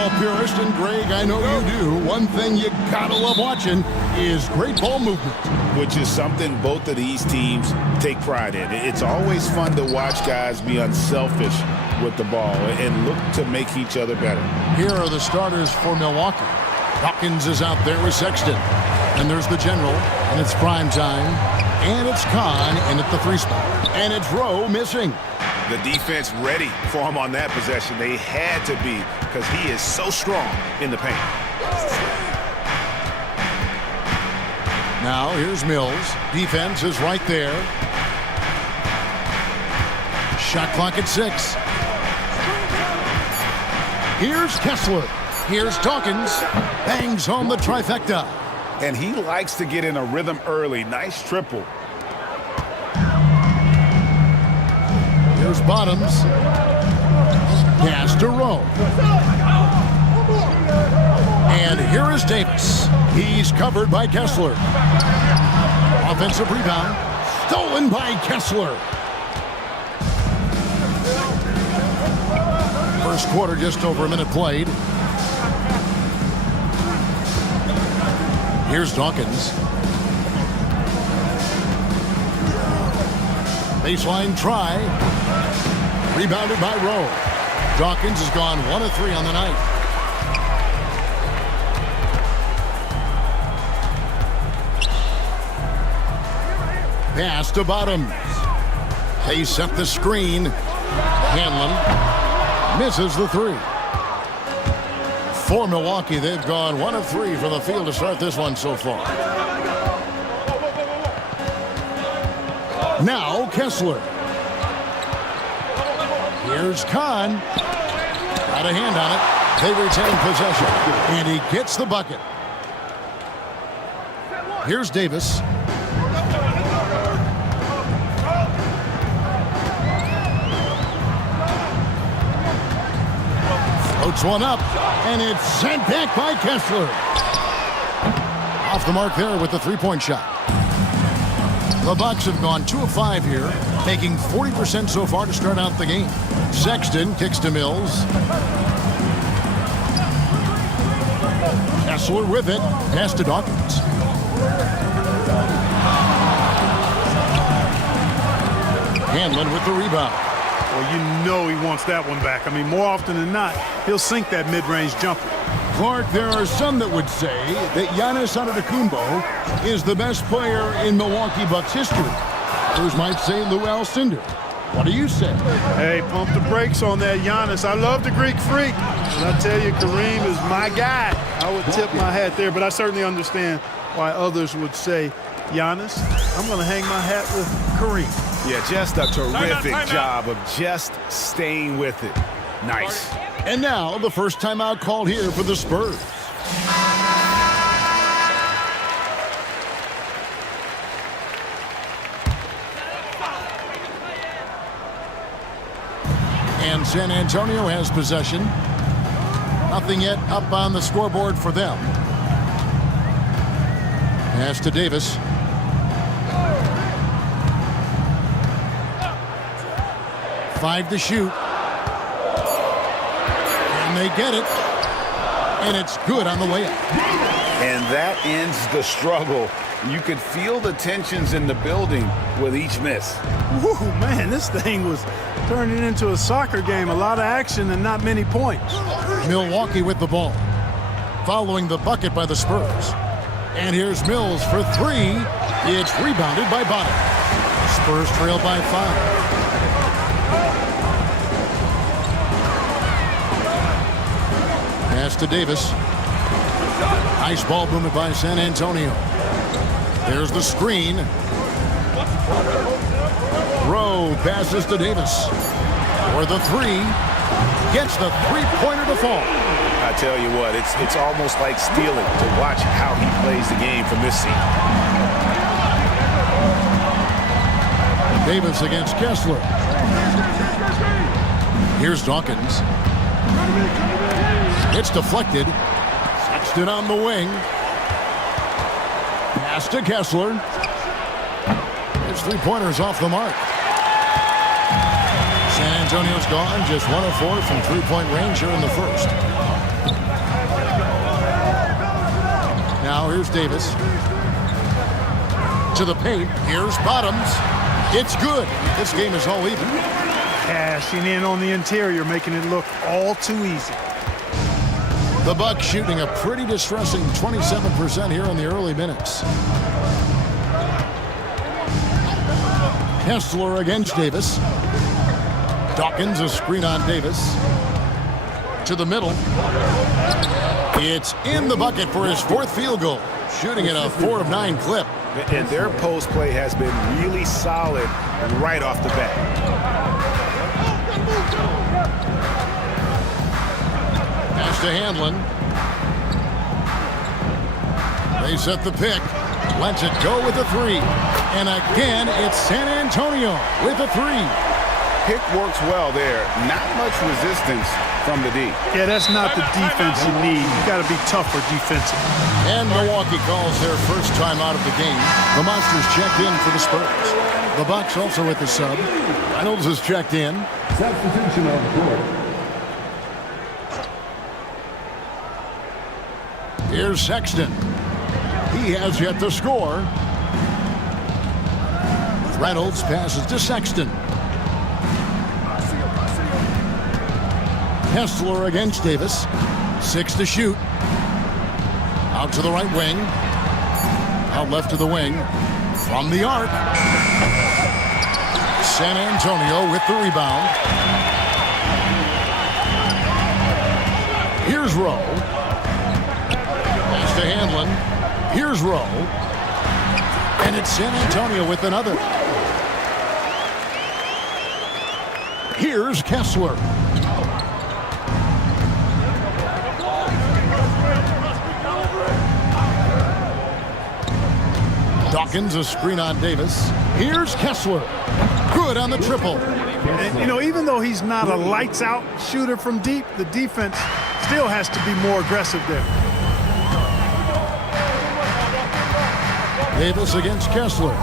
basketball purist, and Greg, I know you do, one thing you gotta love watching is great ball movement. Which is something both of these teams take pride in. It's always fun to watch guys be unselfish with the ball and look to make each other better. Here are the starters for Milwaukee. Dawkins is out there with Sexton. And there's the general, and it's prime time. And it's Kahn in at the 3 spot. And it's Rowe missing. The defense ready for him on that possession. They had to be because he is so strong in the paint. Now here's Mills. Defense is right there. Shot clock at 6. Here's Kessler. Here's Dawkins. Bangs home the trifecta. And he likes to get in a rhythm early. Nice triple. Here's Bottoms. Pass to Rowe. And here is Davis. He's covered by Kessler. Offensive rebound. Stolen by Kessler. First quarter, just over a minute played. Here's Dawkins. Baseline try. Rebounded by Rowe. Dawkins has gone 1 of 3 on the night. Pass to Bottoms. They set the screen. Hanlon misses the 3. For Milwaukee, they've gone 1 of 3 from the field to start this one so far. Now Kessler. Here's Kahn. Got a hand on it. They retain possession. And he gets the bucket. Here's Davis. Floats one up. And it's sent back by Kessler. Off the mark there with the 3-point shot. The Bucks have gone 2 of 5 here, taking 40% so far to start out the game. Sexton kicks to Mills. Kessler with it. Pass to Dawkins. Hanlon with the rebound. Well, you know he wants that one back. I mean, more often than not, he'll sink that mid-range jumper. Clark, there are some that would say that Giannis Antetokounmpo is the best player in Milwaukee Bucks history. Others might say Lou Alcindor. What do you say? Hey, pump the brakes on that Giannis. I love the Greek freak. And I tell you, Kareem is my guy. I would tip my hat there, but I certainly understand why others would say Giannis. I'm going to hang my hat with Kareem. Yeah, just a terrific job of just staying with it. Nice. And now the first timeout called here for the Spurs. And San Antonio has possession. Nothing yet up on the scoreboard for them. Pass to Davis. Five to shoot. And they get it. And it's good on the way up. And that ends the struggle. You could feel the tensions in the building with each miss. Woo, man, this thing was turning into a soccer game. A lot of action and not many points. Milwaukee with the ball. Following the bucket by the Spurs. And here's Mills for 3. It's rebounded by Bottom. Spurs trail by 5. Pass to Davis. Nice ball movement by San Antonio. There's the screen. Rowe passes to Davis. For the 3. Gets the 3-pointer to fall. I tell you what, it's almost like stealing to watch how he plays the game from this seat. Davis against Kessler. Here's Dawkins. It's deflected. Sexton on the wing. Pass to Kessler. His 3-pointers off the mark. San Antonio's gone just 1 of 4 from 3-point range here in the first. Now here's Davis. To the paint. Here's Bottoms. It's good. This game is all even. Cashing in on the interior, making it look all too easy. The Bucks shooting a pretty distressing 27% here in the early minutes. Kessler against Davis. Dawkins, a screen on Davis. To the middle. It's in the bucket for his fourth field goal. Shooting at a 4 of 9 clip. And their post play has been really solid right off the bat. Pass to Handlin. They set the pick. Lets it go with a 3. And again, it's San Antonio with a 3. Pick works well there. Not much resistance from the D. Yeah, that's not the defense you need. You got to be tougher defensively. And Milwaukee calls their first time out of the game. The Monsters checked in for the Spurs. The Bucks also with the sub. Reynolds is checked in. Substitution on court. Here's Sexton. He has yet to score. Reynolds passes to Sexton. Kessler against Davis. 6 to shoot. Out to the right wing. Out left to the wing. From the arc. San Antonio with the rebound. Here's Rowe. Pass to Handlin. Here's Rowe. And it's San Antonio with another. Here's Kessler. Dawkins, a screen on Davis. Here's Kessler. Good on the triple. And, you know, even though he's not a lights-out shooter from deep, the defense still has to be more aggressive there. Davis against Kessler.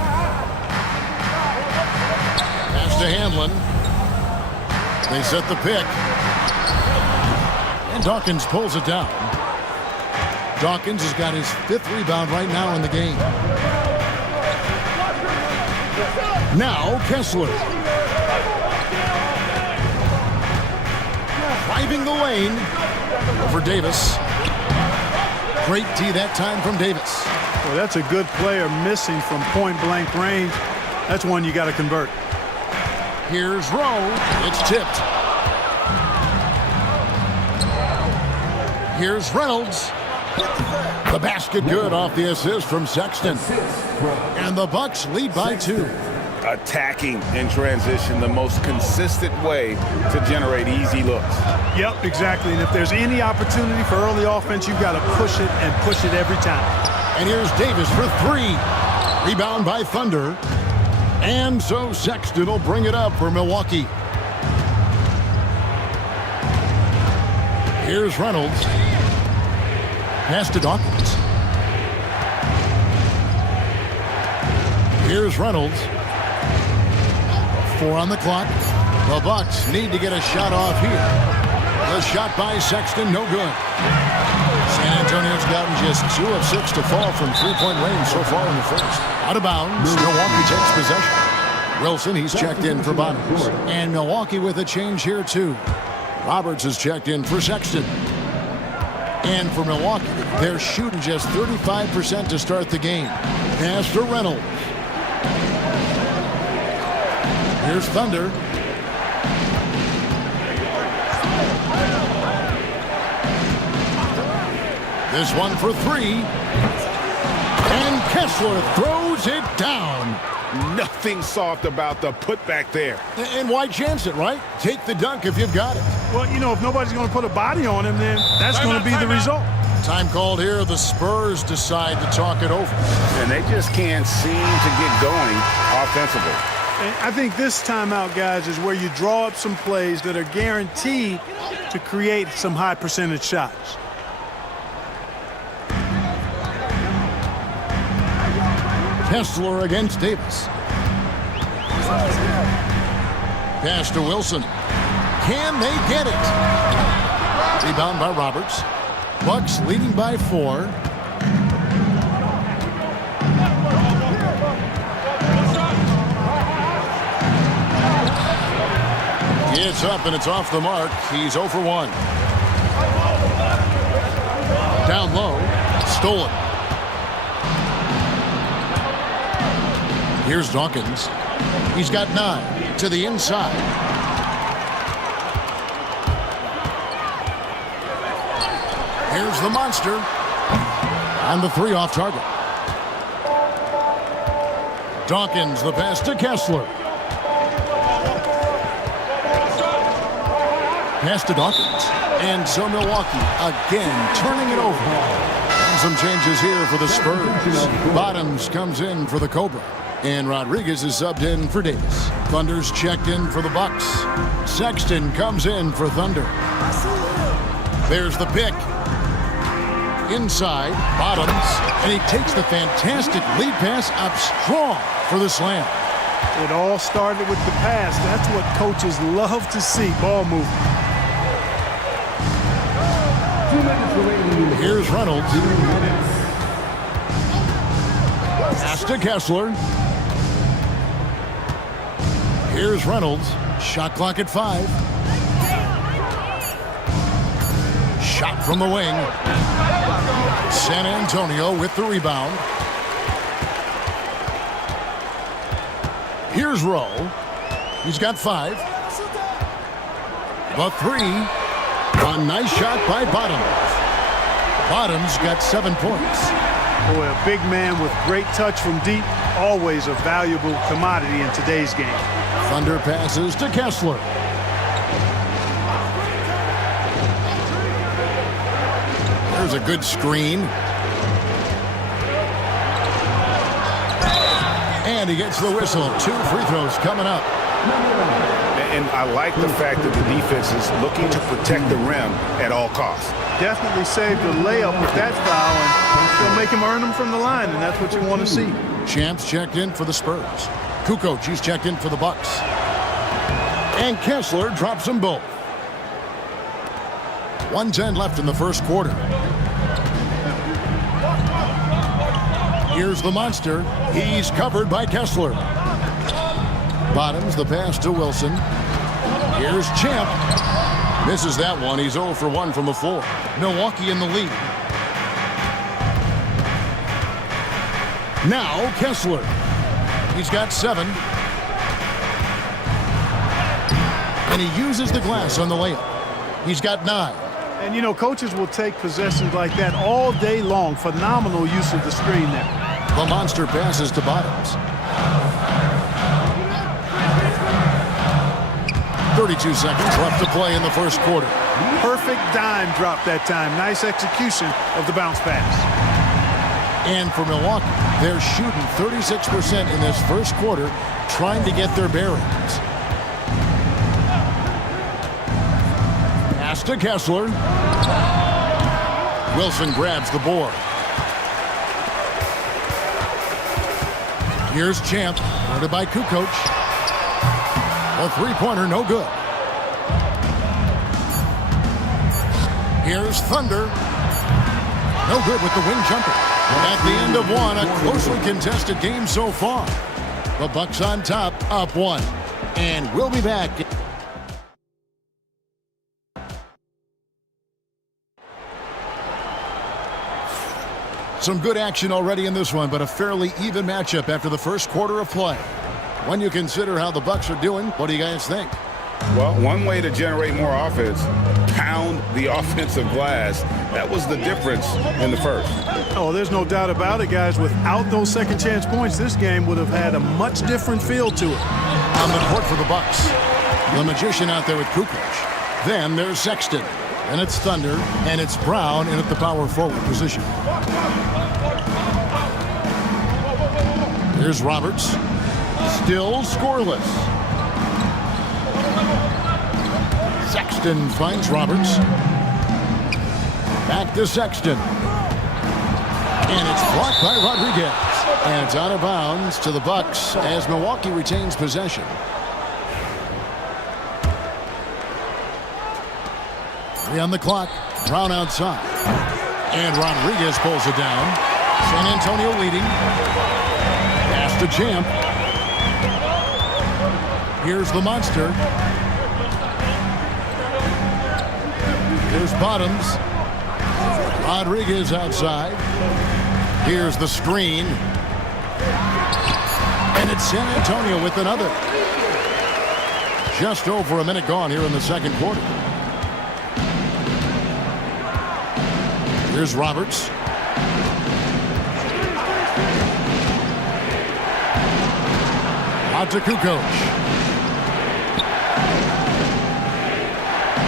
Pass to Handlin. They set the pick. And Dawkins pulls it down. Dawkins has got his 5th rebound right now in the game. Now Kessler. Driving the lane over Davis. Great D that time from Davis. Well, that's a good player missing from point-blank range. That's one you got to convert. Here's Rowe. It's tipped. Here's Reynolds. The basket good off the assist from Sexton. And the Bucks lead by 2. Attacking in transition, the most consistent way to generate easy looks. Yep, exactly. And if there's any opportunity for early offense, you've got to push it and push it every time. And here's Davis for 3. Rebound by Thunder. And so Sexton will bring it up for Milwaukee. Here's Reynolds. Pass to Dawkins. Here's Reynolds. 4 on the clock. The Bucks need to get a shot off here. The shot by Sexton, no good. San Antonio's gotten just 2 of 6 to fall from 3-point range so far in the first. Out of bounds, Milwaukee takes possession. Wilson, he's checked in for Bottoms. And Milwaukee with a change here too. Roberts is checked in for Sexton. And for Milwaukee, they're shooting just 35% to start the game. Pass to Reynolds. Here's Thunder. This one for 3. And Kessler throws it down. Nothing soft about the putback there. And why chance it, right? Take the dunk if you've got it. Well, you know, if nobody's going to put a body on him, then that's going to be the result. Time called here. The Spurs decide to talk it over. And they just can't seem to get going offensively. And I think this timeout, guys, is where you draw up some plays that are guaranteed to create some high percentage shots. Kessler against Davis. Pass to Wilson. Can they get it? Rebound by Roberts. Bucks leading by 4. It's up and it's off the mark. He's 0 for 1. Down low. Stolen. Here's Dawkins. He's got 9 to the inside. Here's the monster. And the 3 off target. Dawkins, the pass to Kessler. Pass to Dawkins. And so Milwaukee again turning it over. And some changes here for the Spurs. Bottoms comes in for the Cobra. And Rodriguez is subbed in for Davis. Thunder's checked in for the Bucks. Sexton comes in for Thunder. There's the pick. Inside, Bottoms. And he takes the fantastic lead pass up strong for the slam. It all started with the pass. That's what coaches love to see. Ball movement. Here's Reynolds. Pass to Kessler. Here's Reynolds. Shot clock at 5. Shot from the wing. San Antonio with the rebound. Here's Rowe. He's got 5. The 3. A nice shot by Bottoms. Bottoms got 7 points. Boy, a big man with great touch from deep. Always a valuable commodity in today's game. Thunder passes to Kessler. There's a good screen. And he gets the whistle. 2 free throws coming up. And I like the fact that the defense is looking to protect the rim at all costs. Definitely saved a layup with that foul, and he'll make him earn them from the line, and that's what you want to see. Champs checked in for the Spurs. Kukoc, he's checked in for the Bucks. And Kessler drops them both. 1:10 left in the first quarter. Here's the monster. He's covered by Kessler. Bottoms, the pass to Wilson. Here's Champ. Misses that one. He's 0 for 1 from the floor. Milwaukee in the lead. Now Kessler. He's got 7. And he uses the glass on the layup. He's got 9. And, you know, coaches will take possessions like that all day long. Phenomenal use of the screen there. The monster passes to Bottoms. 32 seconds left to play in the first quarter. Perfect dime drop that time. Nice execution of the bounce pass. And for Milwaukee, they're shooting 36% in this first quarter, trying to get their bearings. Pass to Kessler. Wilson grabs the board. Here's Champ, guarded by Kukoc. A three-pointer, no good. Here's Thunder. No good with the wing jumper. At the end of one, a closely contested game so far. The Bucks on top, up 1. And we'll be back. Some good action already in this one, but a fairly even matchup after the first quarter of play. When you consider how the Bucks are doing, what do you guys think? Well, one way to generate more offense, pound the offensive glass. That was the difference in the first. Oh, there's no doubt about it, guys. Without those second chance points, this game would have had a much different feel to it. On the court for the Bucks, the magician out there with Kukoc. Then there's Sexton, and it's Thunder, and it's Brown in at the power forward position. Here's Roberts. Still scoreless. Sexton finds Roberts. Back to Sexton. And it's blocked by Rodriguez. And it's out of bounds to the Bucks as Milwaukee retains possession. Three on the clock. Brown outside. And Rodriguez pulls it down. San Antonio leading. Pass to Champ. Here's the monster. Here's Bottoms. Rodriguez outside. Here's the screen. And it's San Antonio with another. Just over a minute gone here in the second quarter. Here's Roberts. Out to Kukoc.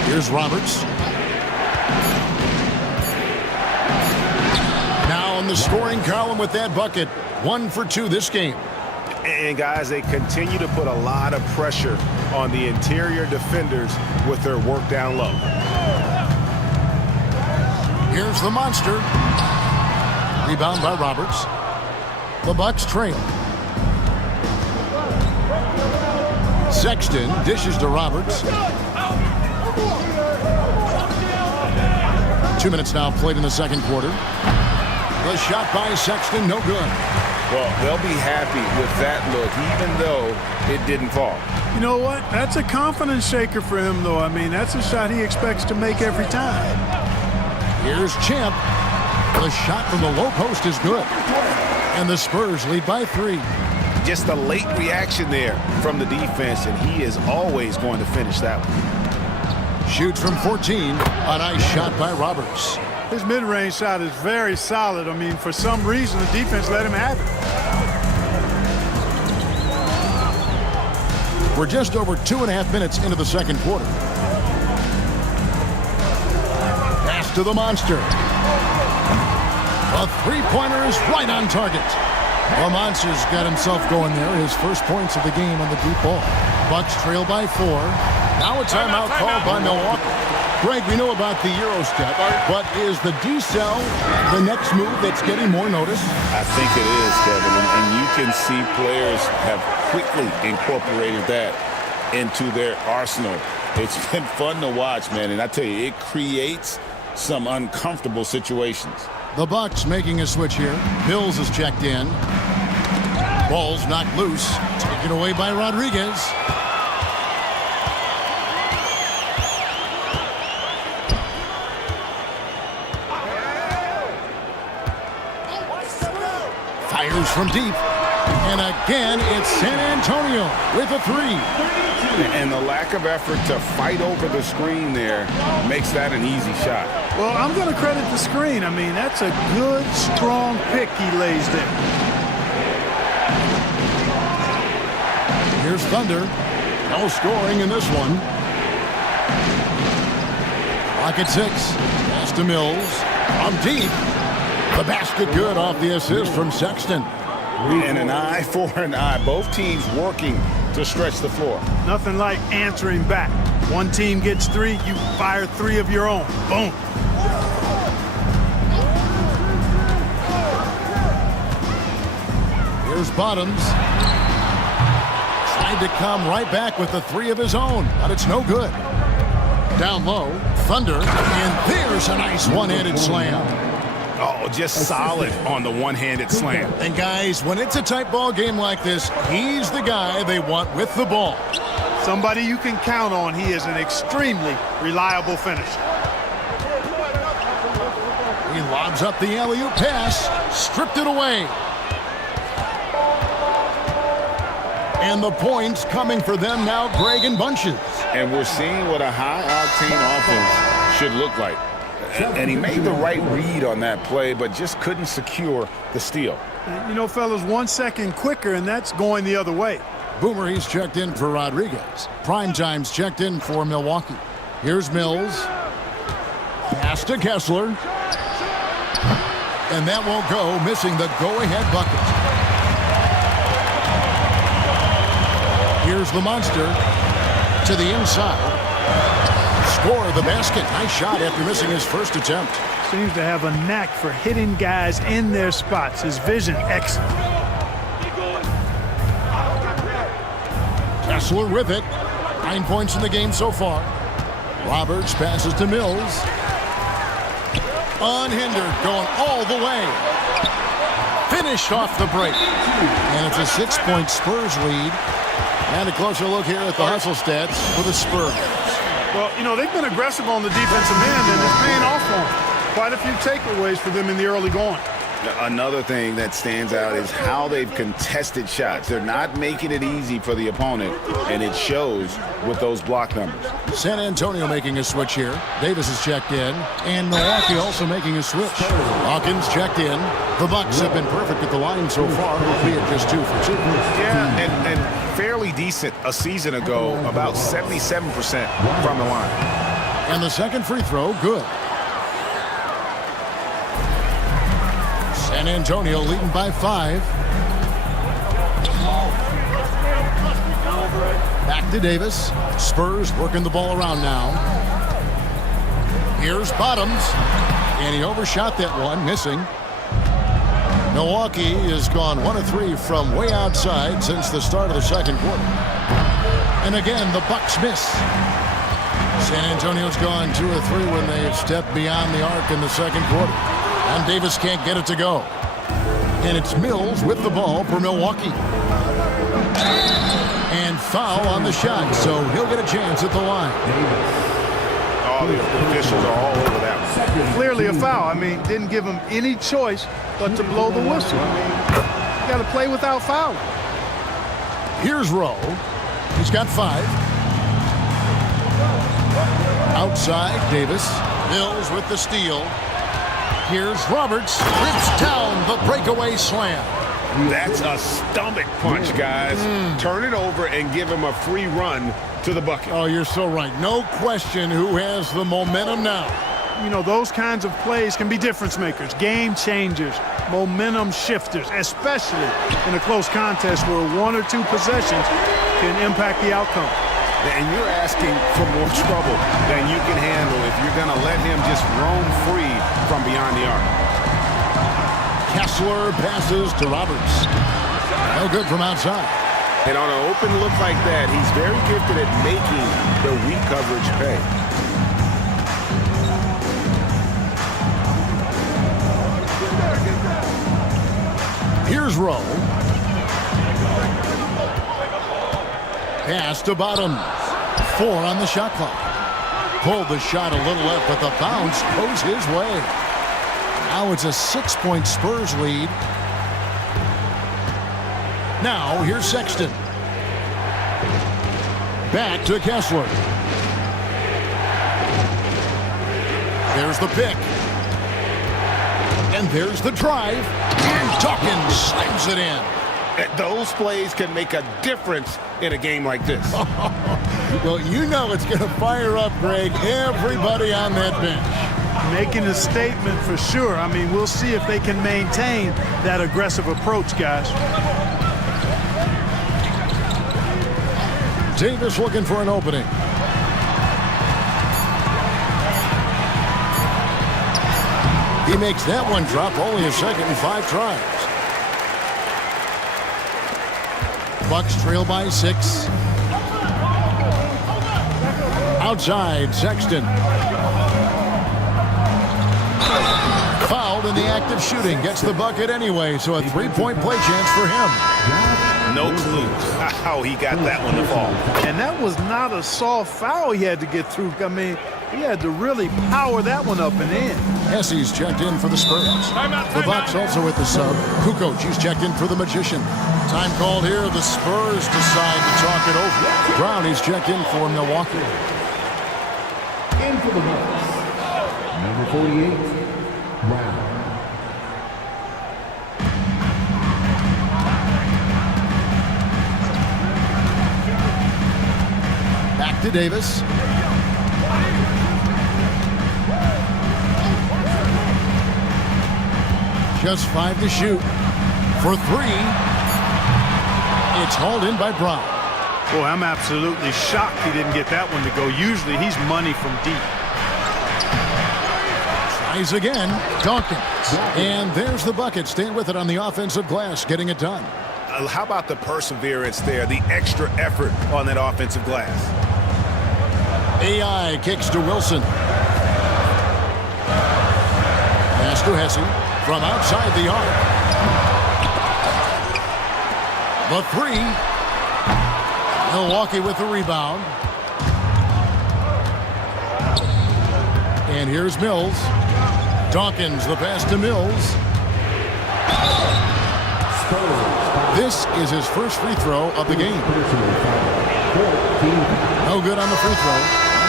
Here's Roberts. Now in the scoring column with that bucket. 1 for 2 this game. And guys, they continue to put a lot of pressure on the interior defenders with their work down low. Here's the monster. Rebound by Roberts. The Bucks trail. Sexton dishes to Roberts. 2 minutes now played in the second quarter. The shot by Sexton, no good. Well, they'll be happy with that look, even though it didn't fall. You know what? That's a confidence shaker for him, though. I mean, that's a shot he expects to make every time. Here's Champ. The shot from the low post is good. And the Spurs lead by 3. Just a late reaction there from the defense, and he is always going to finish that one. Shoots from 14. A nice shot by Roberts. His mid-range shot is very solid. I mean, for some reason, the defense let him have it. We're just over 2.5 minutes into the second quarter. Pass to the monster. A three-pointer is right on target. The monster's got himself going there. His first points of the game on the deep ball. Bucks trail by 4. Now a timeout called by Milwaukee. Greg, we know about the Euro step, but is the decel the next move that's getting more notice? I think it is, Kevin, and you can see players have quickly incorporated that into their arsenal. It's been fun to watch, man, and I tell you, it creates some uncomfortable situations. The Bucks making a switch here. Mills is checked in. Ball's knocked loose. Taken away by Rodriguez. Fires from deep. And again, it's San Antonio with a 3. And the lack of effort to fight over the screen there makes that an easy shot. Well, I'm going to credit the screen. I mean, that's a good, strong pick he lays there. Here's Thunder. No scoring in this one. Clock at 6. Pass to Mills. From deep. The basket good off the assist from Sexton. And an eye for an eye. Both teams working to stretch the floor. Nothing like answering back. One team gets 3, you fire 3 of your own. Boom. Here's Bottoms. Tried to come right back with the 3 of his own, but it's no good. Down low, Thunder, and there's a nice one-handed slam. Oh, just solid on the one-handed slam. And guys, when it's a tight ball game like this, he's the guy they want with the ball. Somebody you can count on. He is an extremely reliable finisher. He lobs up the alley-oop pass, stripped it away. And the points coming for them now, Greg, in bunches. And we're seeing what a high-octane offense should look like. And he made the right read on that play, but just couldn't secure the steal. You know, fellas, 1 second quicker, and that's going the other way. Boomer, he's checked in for Rodriguez. Primetime's checked in for Milwaukee. Here's Mills. Pass to Kessler. And that won't go, missing the go-ahead bucket. Here's the monster to the inside. Score the basket. Nice shot after missing his first attempt. Seems to have a knack for hitting guys in their spots. His vision, excellent. Kessler with it. 9 points in the game so far. Roberts passes to Mills. Unhindered, going all the way. Finished off the break. And it's a 6-point Spurs lead. And a closer look here at the hustle stats for the Spurs. Well, you know, they've been aggressive on the defensive end, and it's paying off for them. Quite a few takeaways for them in the early going. Another thing that stands out is how they've contested shots. They're not making it easy for the opponent, and it shows with those block numbers. San Antonio making a switch here. Davis is checked in, and Milwaukee also making a switch. Hawkins checked in. The Bucks have been perfect at the line so far, albeit just 2 for 2. Yeah, and fairly decent a season ago, about 77% from the line. And the second free throw, good. San Antonio leading by 5. Back to Davis. Spurs working the ball around now. Here's Bottoms. And he overshot that one, missing. Milwaukee has gone 1 of 3 from way outside since the start of the second quarter. And again, the Bucks miss. San Antonio's gone 2 of 3 when they've stepped beyond the arc in the second quarter. And Davis can't get it to go. And it's Mills with the ball for Milwaukee. And foul on the shot, so he'll get a chance at the line. All the officials are all over that one. Clearly a foul. I mean, didn't give him any choice but to blow the whistle. I mean, you got to play without fouling. Here's Rowe. He's got 5. Outside, Davis. Mills with the steal. Here's Roberts. Rips down the breakaway slam. That's a stomach punch, guys. Turn it over and give him a free run to the bucket. Oh, you're so right. No question who has the momentum now. You know, those kinds of plays can be difference makers, game changers, momentum shifters, especially in a close contest where 1 or 2 possessions can impact the outcome. And you're asking for more trouble than you can handle if you're going to let him just roam free from beyond the arc. Kessler passes to Roberts. No good from outside. And on an open look like that, he's very gifted at making the weak coverage pay. Here's Rowe. Pass to Bottoms. 4 on the shot clock. Pulled the shot a little left, but the bounce goes his way. Now it's a 6-point Spurs lead. Now here's Sexton. Back to Kessler. There's the pick. And there's the drive. And Dawkins slams it in. Those plays can make a difference in a game like this. Well, you know it's going to fire up, Greg, everybody on that bench. Making a statement for sure. I mean, we'll see if they can maintain that aggressive approach, guys. Davis looking for an opening. He makes that one drop, only a second and 5 tries. Bucks trail by 6. Outside, Sexton. Fouled in the act of shooting. Gets the bucket anyway, so a 3-point play chance for him. No clue how he got that one to fall. And that was not a soft foul he had to get through. I mean, he had to really power that one up and in. Hesse's checked in for the Spurs. The Bucks also with the sub. Kukoc, he's checked in for the Magician. Time called here. The Spurs decide to talk it over. Brown, he's checked in for Milwaukee. In for the Bucks, number 48, Brown. Back to Davis. Just 5 to shoot. For 3. It's hauled in by Brown. Boy, I'm absolutely shocked he didn't get that one to go. Usually he's money from deep. Tries again. Dawkins. And there's the bucket. Staying with it on the offensive glass. Getting it done. How about the perseverance there, the extra effort on that offensive glass? AI kicks to Wilson. Pass to Hesse from outside the arc. The 3. Milwaukee with the rebound. And here's Mills. Dawkins, the pass to Mills. This is his first free throw of the game. No good on the free throw.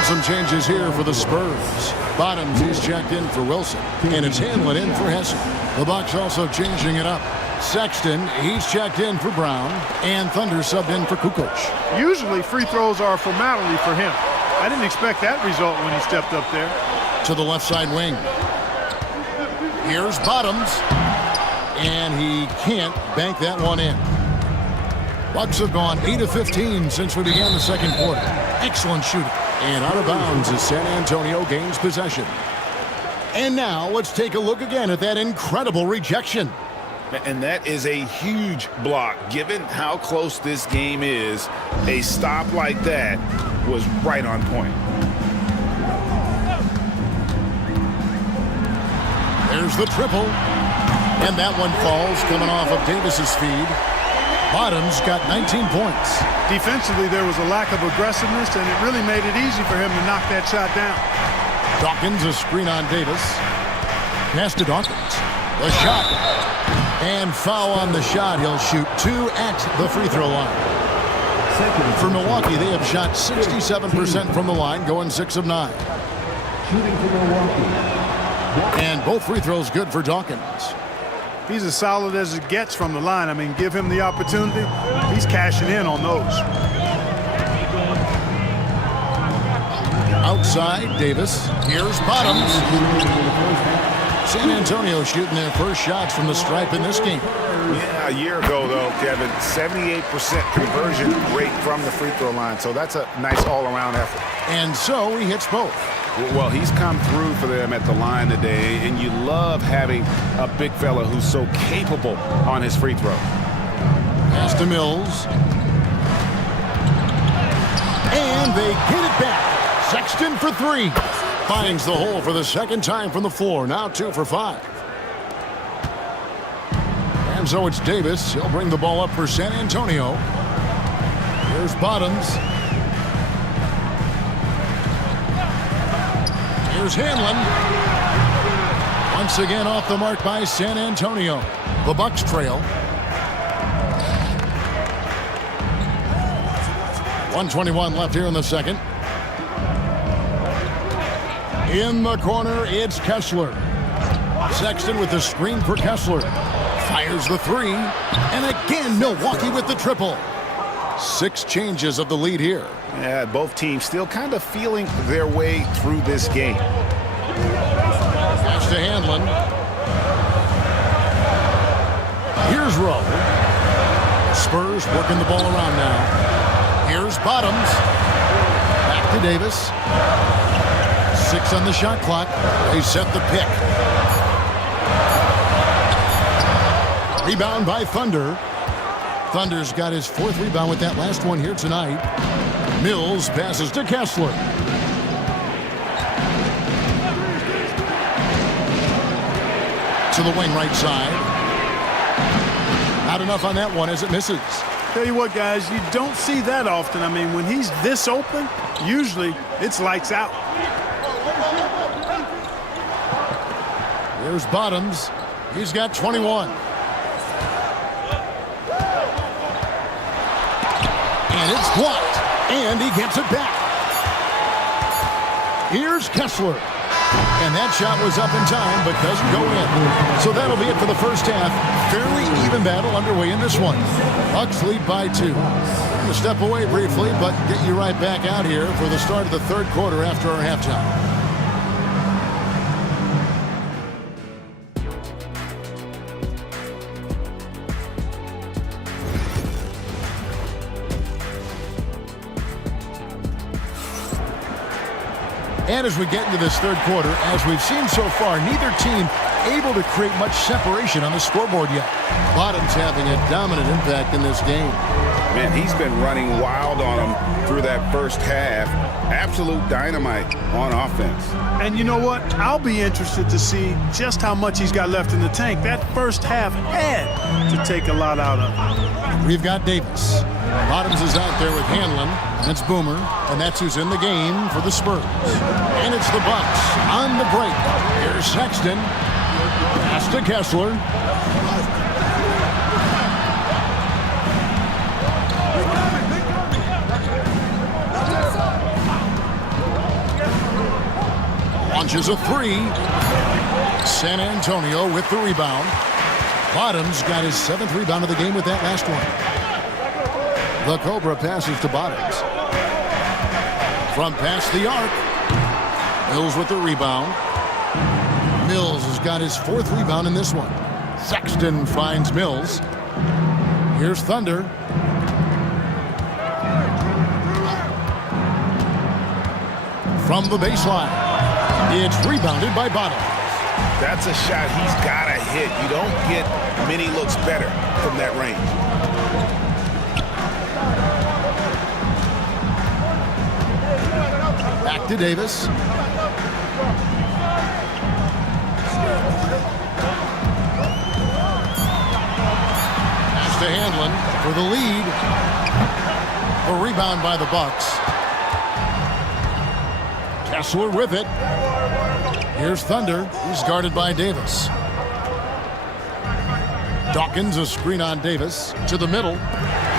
Some changes here for the Spurs. Bottoms, he's checked in for Wilson. And it's Hanlon in for Hesse. The Bucks also changing it up. Sexton, he's checked in for Brown. And Thunder subbed in for Kukoc. Usually free throws are a formality for him. I didn't expect that result when he stepped up there. To the left side wing. Here's Bottoms. And he can't bank that one in. Bucks have gone 8 of 15 since we began the second quarter. Excellent shooting. And out of bounds as San Antonio gains possession. And now let's take a look again at that incredible rejection. And that is a huge block. Given how close this game is, a stop like that was right on point. There's the triple. And that one falls coming off of Davis's feed. Bottoms got 19 points. Defensively, there was a lack of aggressiveness, and it really made it easy for him to knock that shot down. Dawkins, a screen on Davis. Pass to Dawkins. The shot. And foul on the shot. He'll shoot 2 at the free throw line. For Milwaukee, they have shot 67% from the line, going 6 of 9. Shooting for Milwaukee. And both free throws good for Dawkins. He's as solid as it gets from the line. I mean, give him the opportunity. He's cashing in on those. Outside, Davis. Here's Bottoms. San Antonio shooting their first shots from the stripe in this game. Yeah, a year ago, though, Kevin, 78% conversion rate from the free throw line. So that's a nice all-around effort. And so he hits both. Well, he's come through for them at the line today, and you love having a big fella who's so capable on his free throw. Pass to Mills. And they get it back. Sexton for 3. Finds the hole for the second time from the floor. Now 2 for 5. And so it's Davis. He'll bring the ball up for San Antonio. Here's Bottoms. Here's Hanlon. Once again off the mark by San Antonio. The Bucks trail. 1:21 left here in the second. In the corner, it's Kessler. Sexton with the screen for Kessler. Fires the 3. And again, Milwaukee with the triple. 6 changes of the lead here. Yeah, both teams still kind of feeling their way through this game. Pass to Hanlon. Here's Rowe. Spurs working the ball around now. Here's Bottoms. Back to Davis. 6 on the shot clock. They set the pick. Rebound by Thunder. Thunder's got his 4th rebound with that last one here tonight. Mills passes to Kessler. To the wing right side. Not enough on that one as it misses. Tell you what, guys, you don't see that often. I mean, when he's this open, usually it's lights out. Here's Bottoms. He's got 21. And it's blocked. And he gets it back. Here's Kessler. And that shot was up in time, but doesn't go in. So that'll be it for the first half. Fairly even battle underway in this one. Bucks lead by 2. We're going to step away briefly, but get you right back out here for the start of the third quarter after our halftime. And as we get into this third quarter, as we've seen so far, neither team able to create much separation on the scoreboard yet. Bottom's having a dominant impact in this game. Man, he's been running wild on him through that first half. Absolute dynamite on offense. And you know what? I'll be interested to see just how much he's got left in the tank. That first half had to take a lot out of him. We've got Davis. Bottoms is out there with Hanlon. That's Boomer. And that's who's in the game for the Spurs. And it's the Bucks on the break. Here's Sexton. Pass to Kessler. Launches a three. San Antonio with the rebound. Bottoms got his 7th rebound of the game with that last one. The Cobra passes to Bottoms. From past the arc. Mills with the rebound. Mills has got his 4th rebound in this one. Sexton finds Mills. Here's Thunder. From the baseline. It's rebounded by Bottoms. That's a shot he's got to hit. You don't get many looks better from that range. Back to Davis. Pass to Hanlon for the lead. A rebound by the Bucks. Kessler with it. Here's Thunder. He's guarded by Davis. Dawkins, a screen on Davis. To the middle.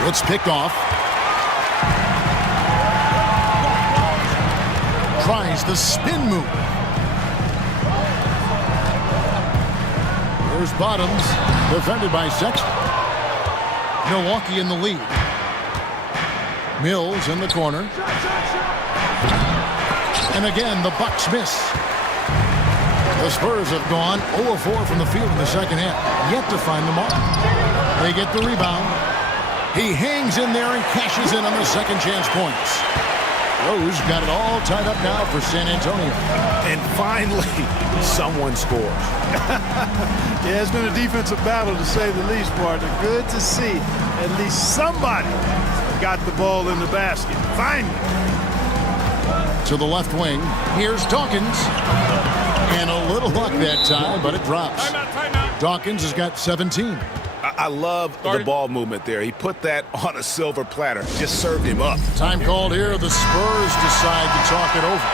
It's picked off. Tries the spin move. Here's Bottoms. Defended by Sexton. Milwaukee in the lead. Mills in the corner. And again, the Bucks miss. The Spurs have gone 0 of 4 from the field in the second half, yet to find the mark. They get the rebound. He hangs in there and cashes in on the second chance points. Rose got it all tied up now for San Antonio. And finally, someone scores. Yeah, it's been a defensive battle to say the least, partner. Good to see at least somebody got the ball in the basket. Finally. To the left wing, here's Dawkins. And a little luck that time, but it drops. Timeout. Dawkins has got 17. I love the ball movement there. He put that on a silver platter. Just served him up. Time called here. The Spurs decide to talk it over.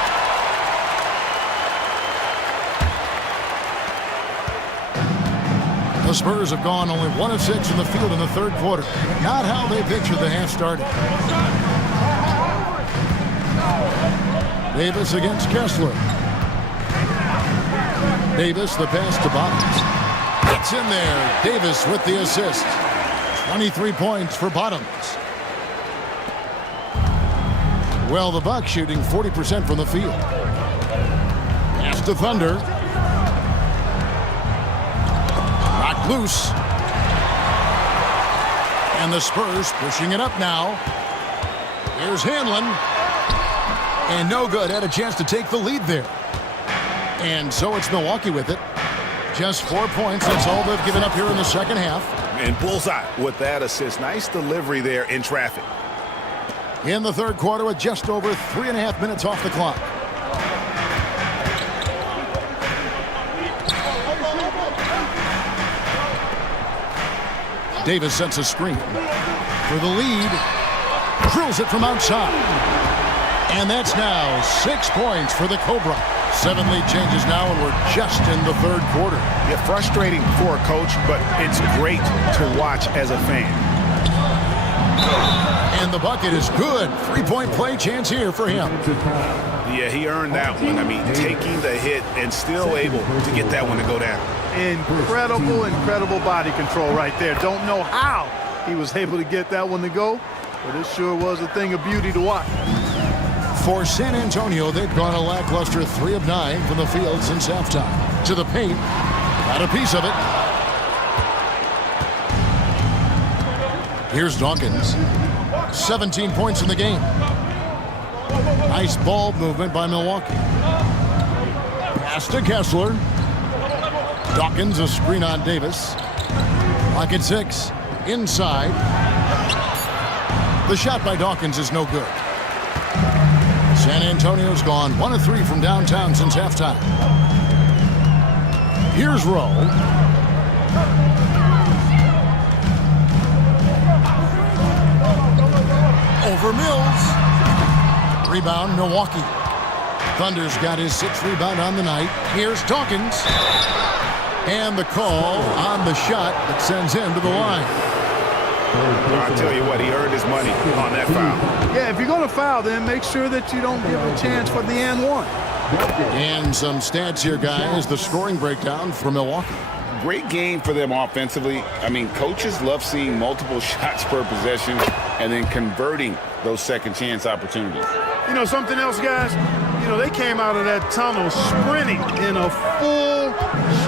The Spurs have gone only 1 of 6 in the field in the third quarter. Not how they pictured the half started. Davis against Kessler. Davis, the pass to Bottoms. It's in there. Davis with the assist. 23 points for Bottoms. Well, the Bucks shooting 40% from the field. Pass to Thunder. Knocked loose. And the Spurs pushing it up now. Here's Hanlon. And no good. Had a chance to take the lead there. And so it's Milwaukee with it. Just 4 points. That's all they've given up here in the second half. And bullseye with that assist. Nice delivery there in traffic. In the third quarter with just over 3.5 minutes off the clock. Davis sets a screen for the lead. Drills it from outside. And that's now 6 points for the Cobra. 7 lead changes now, and we're just in the third quarter. Yeah, frustrating for a coach, but it's great to watch as a fan. And the bucket is good. 3-point play chance here for him. Yeah, he earned that one. I mean, taking the hit and still able to get that one to go down. Incredible body control right there. Don't know how he was able to get that one to go, but it sure was a thing of beauty to watch. For San Antonio, they've gone a lackluster 3 of 9 from the field since halftime. To the paint. Got a piece of it. Here's Dawkins. 17 points in the game. Nice ball movement by Milwaukee. Pass to Kessler. Dawkins, a screen on Davis. Lock at 6. Inside. The shot by Dawkins is no good. San Antonio's gone 1 of 3 from downtown since halftime. Here's Rowe. Over Mills. Rebound, Milwaukee. Thunder's got his 6th rebound on the night. Here's Dawkins. And the call on the shot that sends him to the line. I tell you what, he earned his money on that foul. Yeah, if you're going to foul, then make sure that you don't give a chance for the and one. And some stats here, guys. The scoring breakdown for Milwaukee. Great game for them offensively. I mean, coaches love seeing multiple shots per possession and then converting those second chance opportunities. You know, something else, guys? You know, they came out of that tunnel sprinting in a full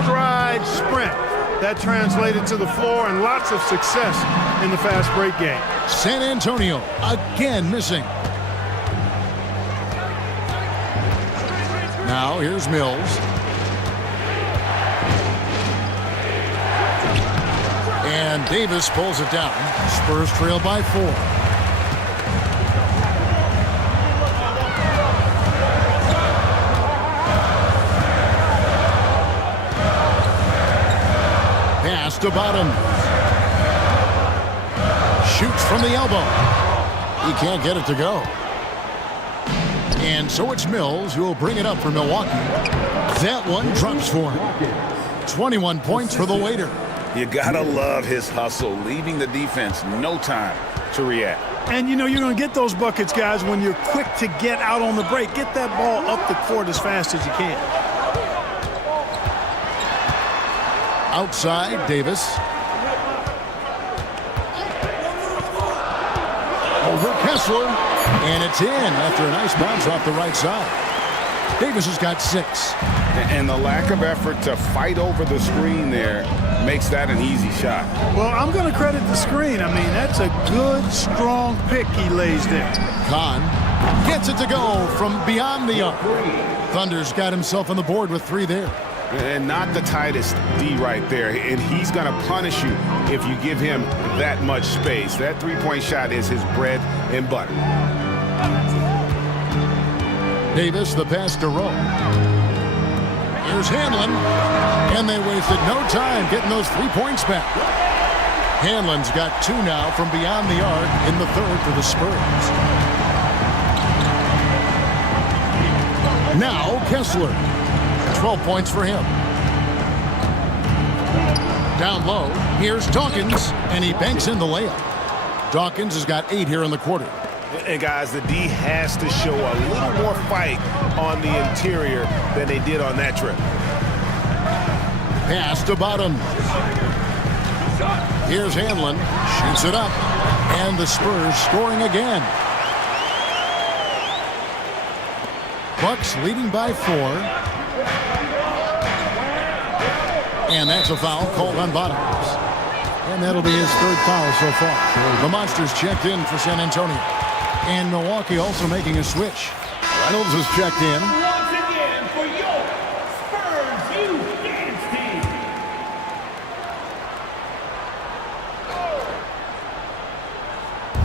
stride sprint. That translated to the floor and lots of success in the fast break game. San Antonio again missing. Now here's Mills. And Davis pulls it down. Spurs trail by 4. Pass to Bottom. Shoots from the elbow. He can't get it to go. And so it's Mills who will bring it up for Milwaukee. That one drops for him. 21 points for the waiter. You gotta love his hustle, leaving the defense no time to react. And you know you're going to get those buckets, guys, when you're quick to get out on the break. Get that ball up the court as fast as you can. Outside, Davis. Over Kessler. And it's in after a nice bounce off the right side. Davis has got 6. And the lack of effort to fight over the screen there makes that an easy shot. Well, I'm going to credit the screen. I mean, that's a good, strong pick he lays there. Kahn gets it to go from beyond the arc. Thunder's got himself on the board with 3 there. And not the tightest D right there. And he's going to punish you if you give him that much space. That three-point shot is his bread and butter. Davis, the pass to Rowe. Here's Hanlon. And they wasted no time getting those 3 points back. Hanlon's got 2 now from beyond the arc in the 3rd for the Spurs. Now Kessler. 12 points for him. Down low, here's Dawkins, and he banks in the layup. Dawkins has got 8 here in the quarter. And guys, the D has to show a little more fight on the interior than they did on that trip. Pass to Bottom. Here's Hanlon, shoots it up, and the Spurs scoring again. Bucks leading by 4. And that's a foul called on Bottoms. And that'll be his 3rd foul so far. The Monsters checked in for San Antonio. And Milwaukee also making a switch. Reynolds is checked in. Once again for your Spurs Youth Dance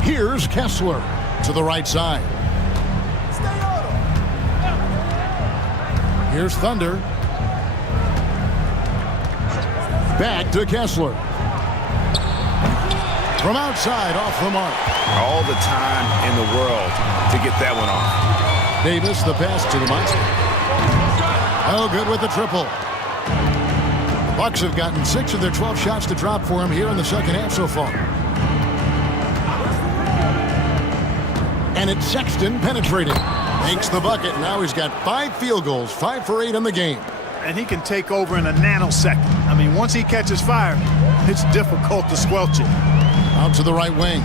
Team. Here's Kessler to the right side. Here's Thunder. Back to Kessler. From outside, off the mark. All the time in the world to get that one off. Davis, the pass to the Monster. Oh, good with the triple. The Bucks have gotten 6 of their 12 shots to drop for him here in the second half so far. And it's Sexton penetrating. Makes the bucket. Now he's got 5 field goals, 5 for 8 in the game. And he can take over in a nanosecond. I mean, once he catches fire, it's difficult to squelch it. Out to the right wing.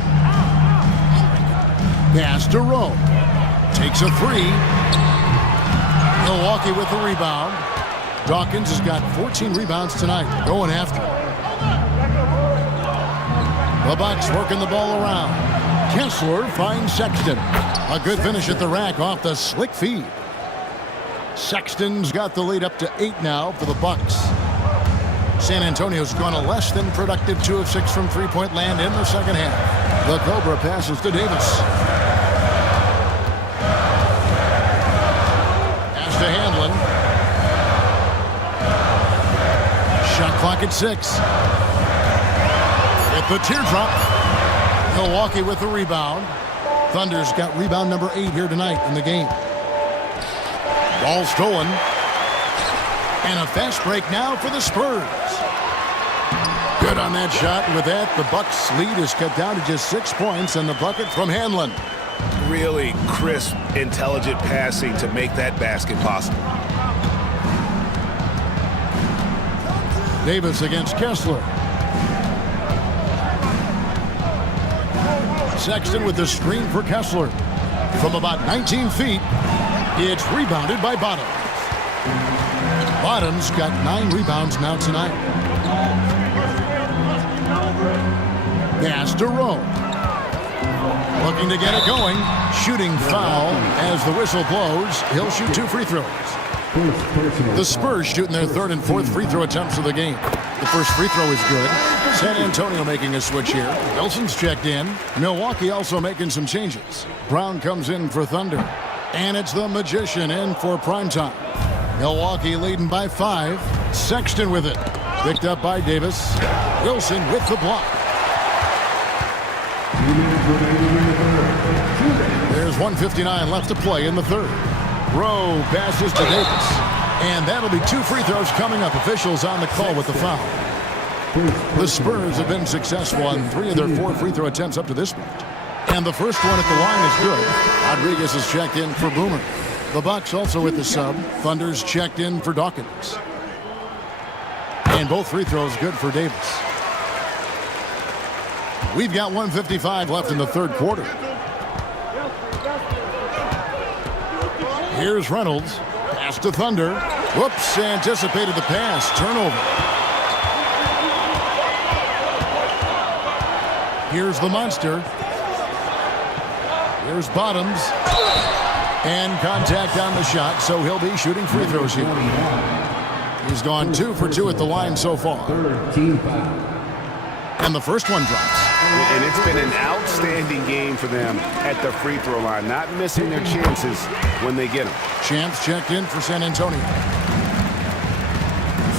Pass to Rowe. Takes a 3. Milwaukee with the rebound. Dawkins has got 14 rebounds tonight. Going after. The Bucks working the ball around. Kessler finds Sexton. A good finish at the rack off the slick feed. Sexton's got the lead up to 8 now for the Bucks. San Antonio's gone a less than productive 2 of 6 from three-point land in the second half. The Cobra passes to Davis. Pass to Handlin. Shot clock at 6. With the teardrop. Milwaukee with the rebound. Thunder's got rebound number 8 here tonight in the game. Ball stolen. And a fast break now for the Spurs. Good on that shot. And with that, the Bucks' lead is cut down to just 6 points, and the bucket from Handlin. Really crisp, intelligent passing to make that basket possible. Davis against Kessler. Sexton with the screen for Kessler. From about 19 feet, it's rebounded by Bottoms. Bottoms got 9 rebounds now tonight. Pass to Rowe. Looking to get it going. Shooting foul as the whistle blows. He'll shoot 2 free throws. The Spurs shooting their 3rd and 4th free throw attempts of the game. The first free throw is good. San Antonio making a switch here. Wilson's checked in. Milwaukee also making some changes. Brown comes in for Thunder. And it's the Magician in for primetime. Milwaukee leading by 5. Sexton with it. Picked up by Davis. Wilson with the block. There's 1:59 left to play in the 3rd. Rowe passes to Davis. And that'll be 2 free throws coming up. Officials on the call with the foul. The Spurs have been successful on 3 of their 4 free throw attempts up to this point. And the first one at the line is good. Rodriguez is checked in for Boomer. The Bucks also with the sub. Thunder's checked in for Dawkins. And both free throws good for Davis. We've got 1:55 left in the 3rd quarter. Here's Reynolds. Pass to Thunder. Whoops, anticipated the pass. Turnover. Here's the Monster. Here's Bottoms. And contact on the shot, so he'll be shooting free throws here. He's gone 2 for 2 at the line so far. And the first one drops. And it's been an outstanding game for them at the free throw line, not missing their chances when they get them. Champs checked in for San Antonio.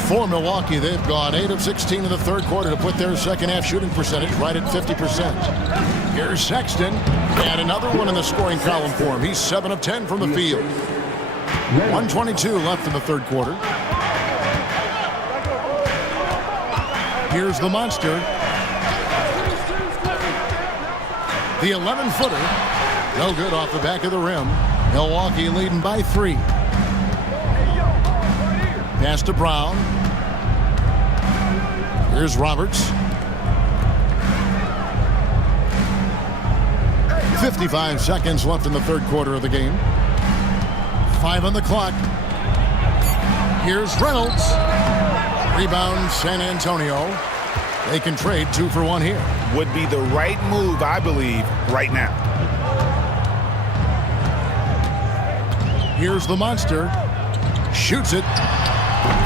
For Milwaukee, they've gone 8 of 16 in the 3rd quarter to put their second half shooting percentage right at 50%. Here's Sexton, and another one in the scoring column for him. He's 7 of 10 from the field. 1:22 left in the 3rd quarter. Here's the Monster. The 11-footer. No good off the back of the rim. Milwaukee leading by 3. Pass to Brown. Here's Roberts. 55 seconds left in the 3rd quarter of the game. 5 on the clock. Here's Reynolds. Rebound San Antonio. They can trade 2 for 1 here. Would be the right move, I believe, right now. Here's the Monster. Shoots it.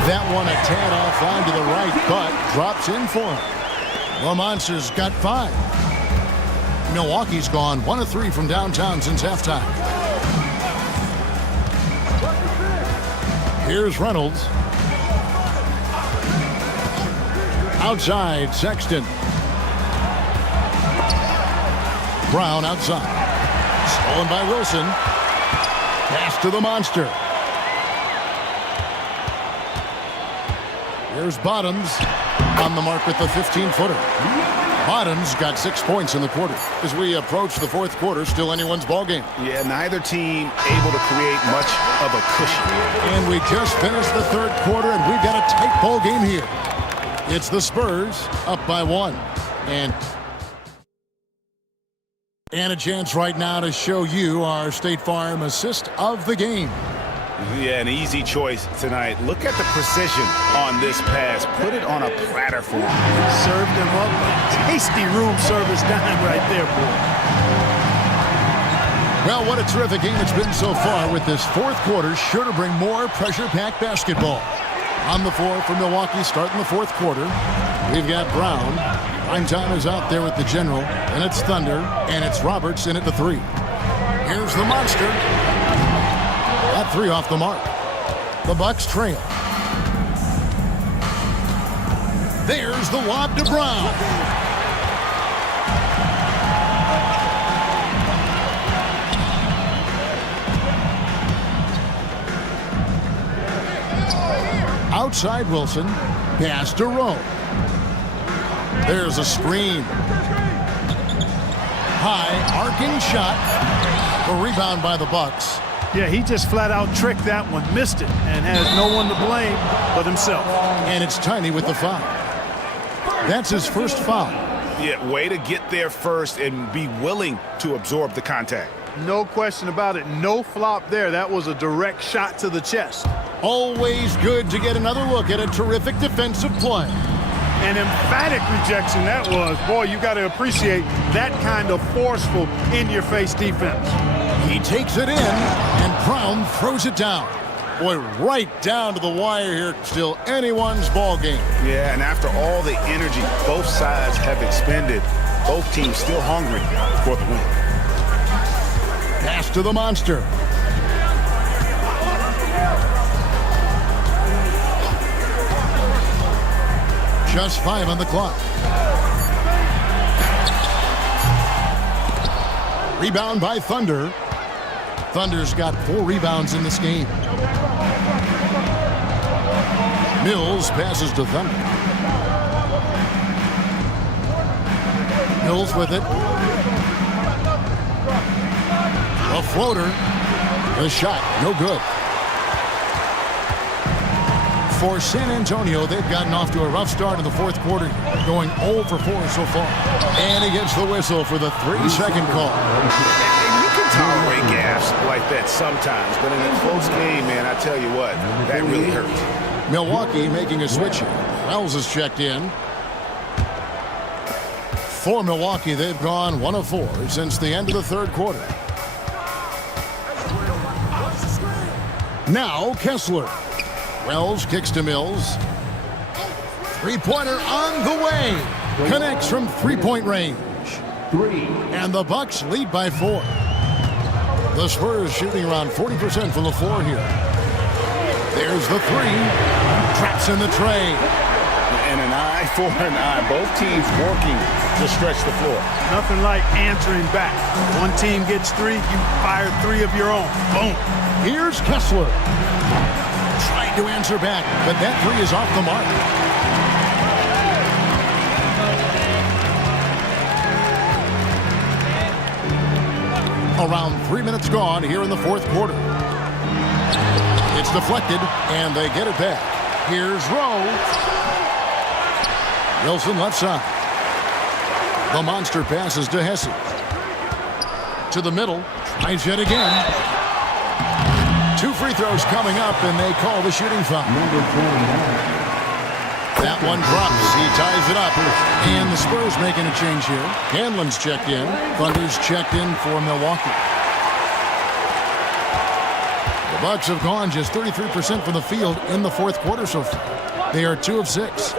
That one a tad offline to the right, but drops in for him. The Monster's got 5. Milwaukee's gone 1 of 3 from downtown since halftime. Here's Reynolds. Outside, Sexton. Brown outside. Stolen by Wilson. Pass to the Monster. Here's Bottoms on the mark with the 15-footer. Bottoms got 6 points in the quarter. As we approach the 4th quarter, still anyone's ball game. Yeah, neither team able to create much of a cushion. And we just finished the 3rd quarter, and we've got a tight ball game here. It's the Spurs up by 1. And a chance right now to show you our State Farm assist of the game. Yeah, an easy choice tonight. Look at the precision on this pass. Put it on a platter for him. Served him up. Tasty room service dime right there, boy. Well, what a terrific game it's been so far, with this 4th quarter sure to bring more pressure-packed basketball. On the floor for Milwaukee starting the fourth quarter. We've got Brown. Prime time is out there with the General. And it's Thunder. And it's Roberts in at the 3. Here's the Monster. That 3 off the mark. The Bucks trail. There's the lob to Brown. Outside Wilson. Pass to Rowe. There's a screen. High arcing shot. The rebound by the Bucks. Yeah, he just flat out tricked that one, missed it, and has no one to blame but himself. And it's Tiny with the foul. That's his first foul. Yeah, way to get there first and be willing to absorb the contact. No question about it. No flop there. That was a direct shot to the chest. Always good to get another look at a terrific defensive play. An emphatic rejection that was. Boy, you got to appreciate that kind of forceful, in-your-face defense. He takes it in, and Brown throws it down. Boy, right down to the wire here. Still anyone's ball game. Yeah, and after all the energy both sides have expended, both teams still hungry for the win. Pass to the Monster. Just 5 on the clock. Rebound by Thunder. Thunder's got 4 rebounds in this game. Mills passes to Thunder. Mills with it. A floater. The shot, no good. For San Antonio, they've gotten off to a rough start in the fourth quarter, going 0 for 4 so far. And he gets the whistle for the 3-second call. You can tolerate gaffes like that sometimes, but in a close game, man, I tell you what, that really hurts. Milwaukee making a switch here. Wells is checked in. For Milwaukee, they've gone 1 of 4 since the end of the third quarter. Now Kessler. Wells kicks to Mills. Three-pointer on the way. Connects from three-point range. And the Bucks lead by 4. The Spurs shooting around 40% from the floor here. There's the 3. Traps in the tray. And an eye for an eye. Both teams working to stretch the floor. Nothing like answering back. One team gets 3, you fire 3 of your own. Boom. Here's Kessler. Trying to answer back, but that 3 is off the mark. Around 3 minutes gone here in the fourth quarter. It's deflected, and they get it back. Here's Rowe. Wilson left side. The Monster passes to Hesse. To the middle. Tries yet again. 2 free throws coming up, and they call the shooting foul. That one drops. He ties it up. And the Spurs making a change here. Hanlon's checked in. Thunder's checked in for Milwaukee. The Bucks have gone just 33% from the field in the fourth quarter so far. They are 2 of 6.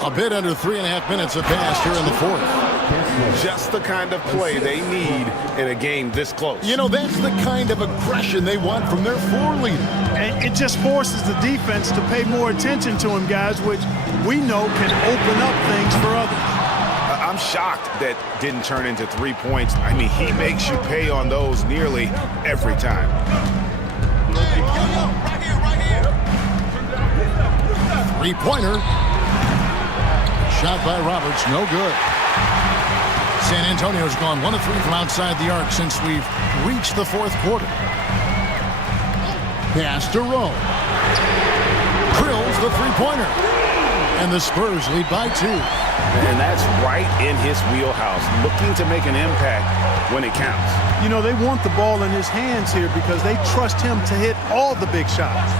A bit under 3.5 minutes have passed here in the fourth. Just the kind of play they need in a game this close. You know, that's the kind of aggression they want from their floor leader. And it just forces the defense to pay more attention to him, guys, which we know can open up things for others. I'm shocked that didn't turn into 3 points. I mean, he makes you pay on those nearly every time. Three-pointer. Shot by Roberts, no good. San Antonio's gone 1 of 3 from outside the arc since we've reached the fourth quarter. Pass to Rowe. Drills the three-pointer. And the Spurs lead by 2. And that's right in his wheelhouse, looking to make an impact when it counts. You know, they want the ball in his hands here because they trust him to hit all the big shots.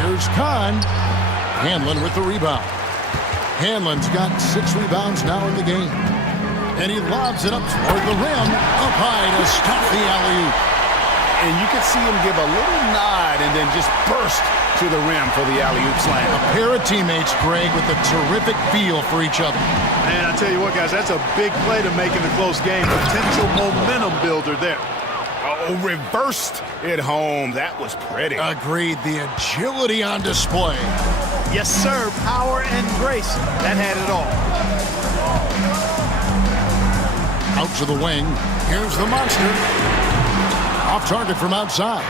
Here's Kahn. Hanlon with the rebound. Hanlon's got 6 rebounds now in the game. And he lobs it up toward the rim, up high to stop the alley-oop. And you could see him give a little nod and then just burst to the rim for the alley-oop slam. A pair of teammates, Greg, with a terrific feel for each other. Man, I tell you what, guys, that's a big play to make in a close game. Potential momentum builder there. Oh, reversed it home. That was pretty. Agreed. The agility on display. Yes, sir. Power and grace. That had it all. Out to the wing. Here's the monster. Off target from outside.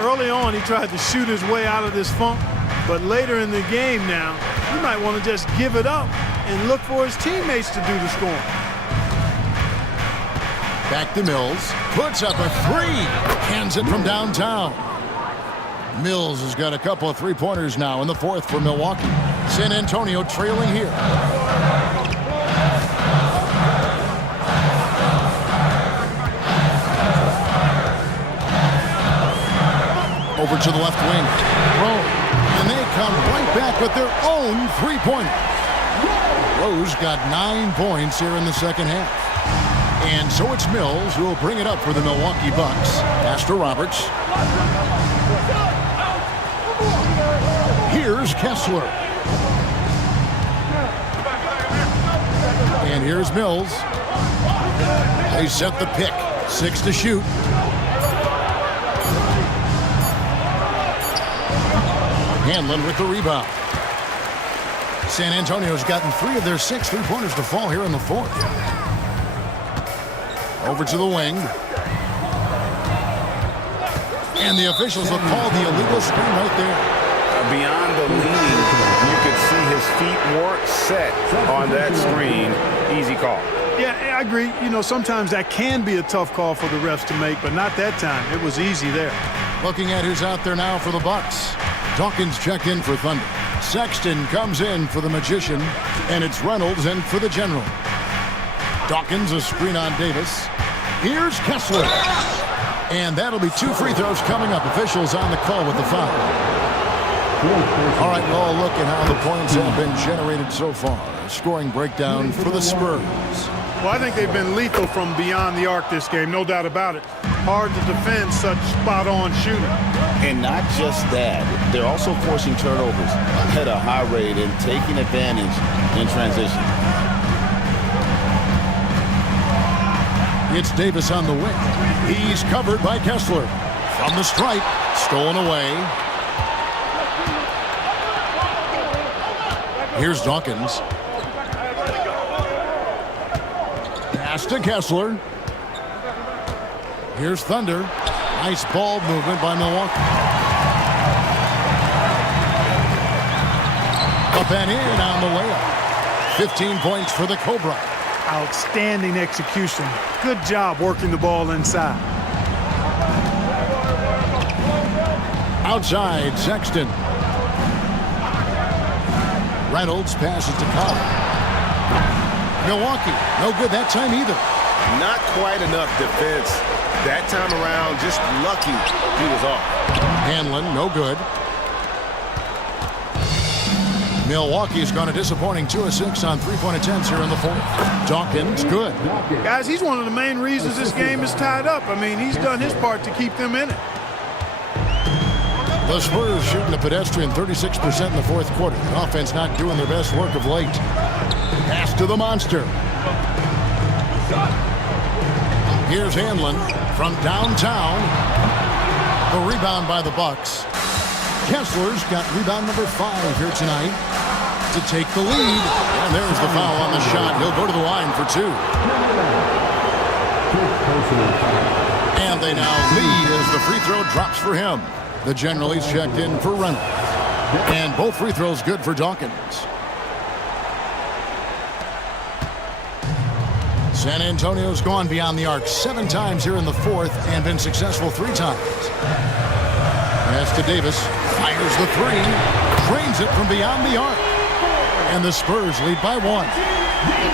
Early on, he tried to shoot his way out of this funk, but later in the game now, you might want to just give it up and look for his teammates to do the scoring. Back to Mills. Puts up a three. Cans it from downtown. Mills has got a couple of three-pointers now in the fourth for Milwaukee. San Antonio trailing here. Over to the left wing. Rose. And they come right back with their own three-pointer. Rose got 9 points here in the second half. And so it's Mills who will bring it up for the Milwaukee Bucks. Pass to Roberts. Here's Kessler. And here's Mills. They set the pick. 6 to shoot. Hanlon with the rebound. San Antonio's gotten 3 of their 6 three-pointers to fall here in the fourth. Over to the wing. And the officials will call the illegal screen right there. Beyond the leaning, you could see his feet weren't set on that screen. Easy call. Yeah, I agree. You know, sometimes that can be a tough call for the refs to make, but not that time. It was easy there. Looking at who's out there now for the Bucks. Dawkins checked in for Thunder. Sexton comes in for the Magician, and it's Reynolds in for the General. Dawkins, a screen on Davis. Here's Kessler. And that'll be 2 free throws coming up. Officials on the call with the foul. All right, we'll look at how the points have been generated so far. A scoring breakdown for the Spurs. Well, I think they've been lethal from beyond the arc this game, no doubt about it. Hard to defend such spot-on shooting. And not just that, they're also forcing turnovers at a high rate and taking advantage in transition. It's Davis on the wing. He's covered by Kessler. From the stripe, stolen away. Here's Dawkins. Pass to Kessler. Here's Thunder. Nice ball movement by Milwaukee. Up and in on the layup. 15 points for the Cobra. Outstanding execution. Good job working the ball inside. Outside, Sexton. Reynolds passes to Cobb. Milwaukee, no good that time either. Not quite enough defense. That time around, just lucky he was off. Hanlon, no good. Milwaukee's gone a disappointing 2 of 6 on three-point attempts here in the fourth. Dawkins, good. Guys, he's one of the main reasons this game is tied up. I mean, he's done his part to keep them in it. The Spurs shooting a pedestrian 36% in the fourth quarter. The offense not doing their best work of late. Pass to the monster. Here's Hanlon from downtown. The rebound by the Bucks. Kessler's got rebound number 5 here tonight to take the lead. And there's the foul on the shot. He'll go to the line for 2. And they now lead as the free throw drops for him. The General is checked in for Reynolds. And both free throws good for Dawkins. San Antonio's gone beyond the arc 7 times here in the fourth and been successful 3 times. Pass to Davis. Fires the 3. Drains it from beyond the arc. And the Spurs lead by 1.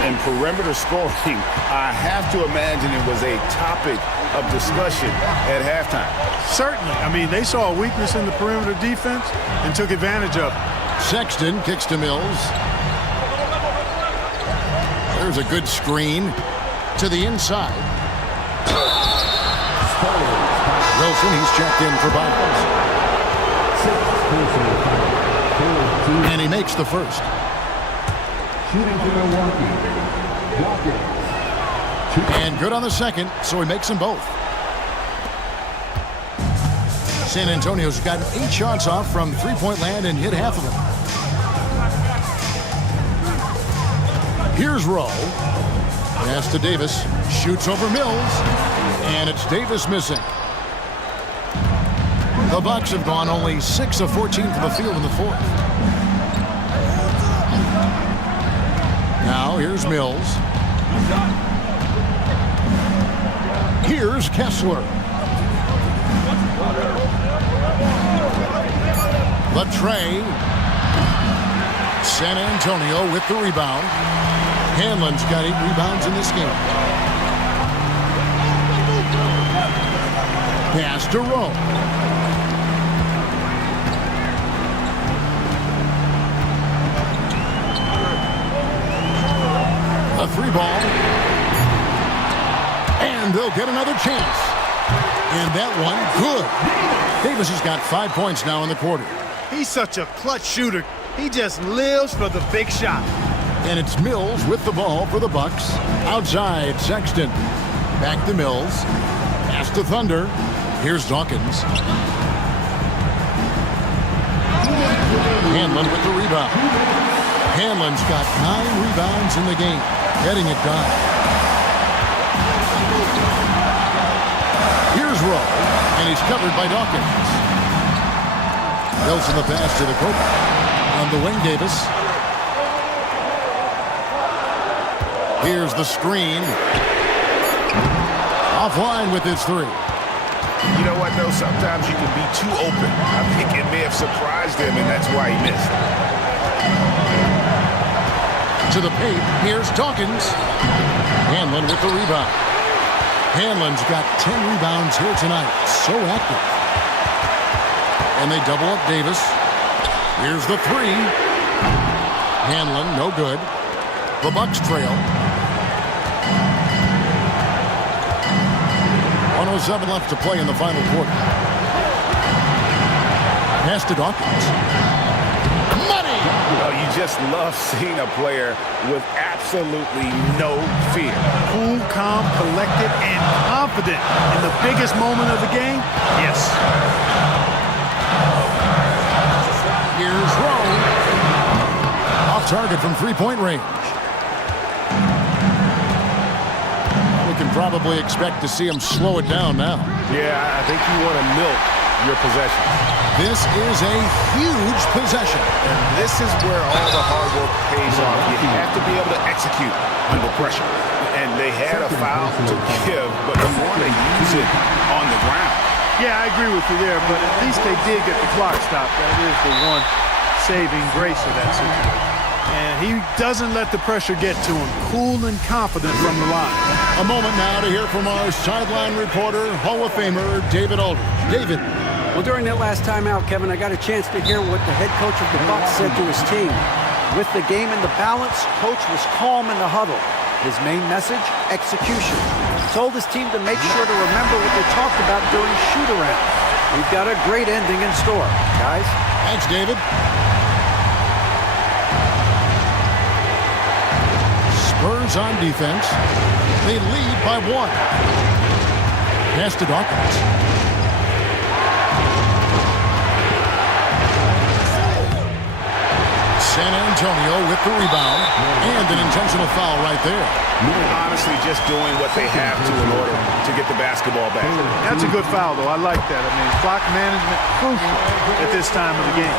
And perimeter scoring, I have to imagine it was a topic of discussion at halftime. Certainly. I mean, they saw a weakness in the perimeter defense and took advantage of it. Sexton kicks to Mills. There's a good screen to the inside. Wilson, he's checked in for bounds. And he makes the first. Shooting for Milwaukee. Walker. And good on the second, so he makes them both. San Antonio's gotten 8 shots off from three-point land and hit half of them. Here's Rowe. Pass to Davis. Shoots over Mills. And it's Davis missing. The Bucks have gone only 6 of 14 from the field in the fourth. Now here's Mills. Here's Kessler. The tray. San Antonio with the rebound. Hanlon's got 8 rebounds in this game. Pass to Rowe. A 3-ball. And they'll get another chance. And that one, good. Davis has got 5 points now in the quarter. He's such a clutch shooter. He just lives for the big shot. And it's Mills with the ball for the Bucks. Outside, Sexton. Back to Mills. Pass to Thunder. Here's Dawkins. Hanlon with the rebound. Hanlon's got 9 rebounds in the game. Getting it done. Here's Rowe, and he's covered by Dawkins. Wilson the pass to the Copa. On the wing, Davis. Here's the screen. Offline with his 3. You know what, though? Sometimes you can be too open. I think it may have surprised him, and that's why he missed. To the paint, here's Dawkins. Hanlon with the rebound. Hanlon's got 10 rebounds here tonight. So active. And they double up Davis. Here's the 3. Hanlon, no good. The Bucks trail. 1:07 left to play in the final quarter. Pass to Dawkins. Money! Oh, you just love seeing a player with absolutely no fear. Cool, calm, collected, and confident in the biggest moment of the game. Yes. Here's Rowe. Off target from three-point range. We can probably expect to see him slow it down now. Yeah, I think you want to milk your possession. This is a huge possession. And this is where all the hard work pays off. You have to be able to execute under pressure. And they had a foul to give, but you want to use it on the ground. Yeah, I agree with you there, but at least they did get the clock stopped. That is the one saving grace of that situation. And he doesn't let the pressure get to him. Cool and confident from the line. A moment now to hear from our sideline reporter, Hall of Famer David Aldridge. David. Well, during that last timeout, Kevin, I got a chance to hear what the head coach of the Bucks said to his team. With the game in the balance, coach was calm in the huddle. His main message, execution. He told his team to make sure to remember what they talked about during shoot-around. We've got a great ending in store, guys. Thanks, David. Spurs on defense. They lead by 1. Pass to Dawkins. San Antonio with the rebound. And an intentional foul right there. Honestly, just doing what they have to in order to get the basketball back. That's a good foul, though. I like that. I mean, clock management crucial at this time of the game.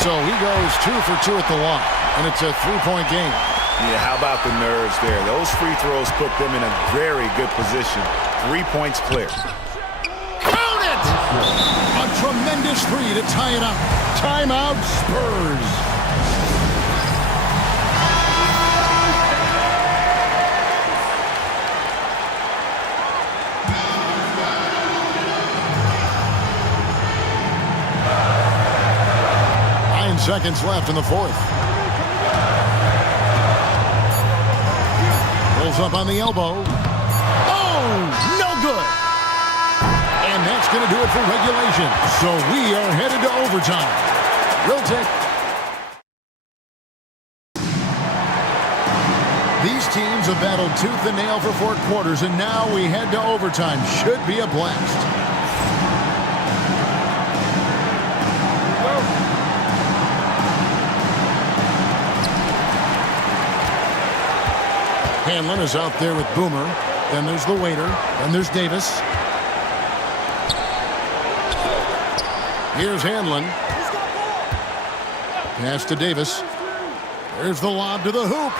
So he goes 2 for 2 at the line, and it's a 3-point game. Yeah, how about the nerves there? Those free throws put them in a very good position. 3 points clear. Count it! A tremendous 3 to tie it up. Timeout, Spurs. Seconds left in the fourth. Rolls up on the elbow. Oh, no good. that's going to do it for regulation. So we are headed to overtime. We'll take... These teams have battled tooth and nail for 4 quarters, and now we head to overtime. Should be a blast. Hanlon is out there with Boomer. Then there's the waiter. Then there's Davis. Here's Hanlon. Pass to Davis. There's the lob to the hoop.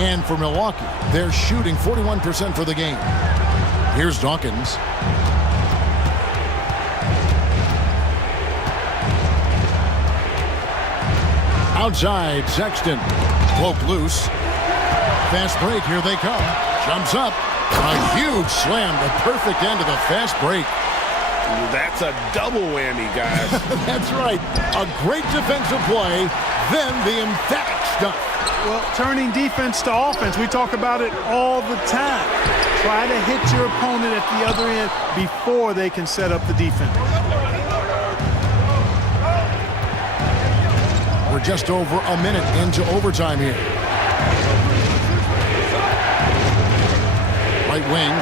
And for Milwaukee, they're shooting 41% for the game. Here's Dawkins. Outside, Sexton. Cloak loose. Fast break, here they come. Jumps up. A huge slam, the perfect end of the fast break. That's a double whammy, guys. That's right. A great defensive play, then the emphatic stuff. Well, turning defense to offense, we talk about it all the time. Try to hit your opponent at the other end before they can set up the defense. We're just over a minute into overtime here. Right wing.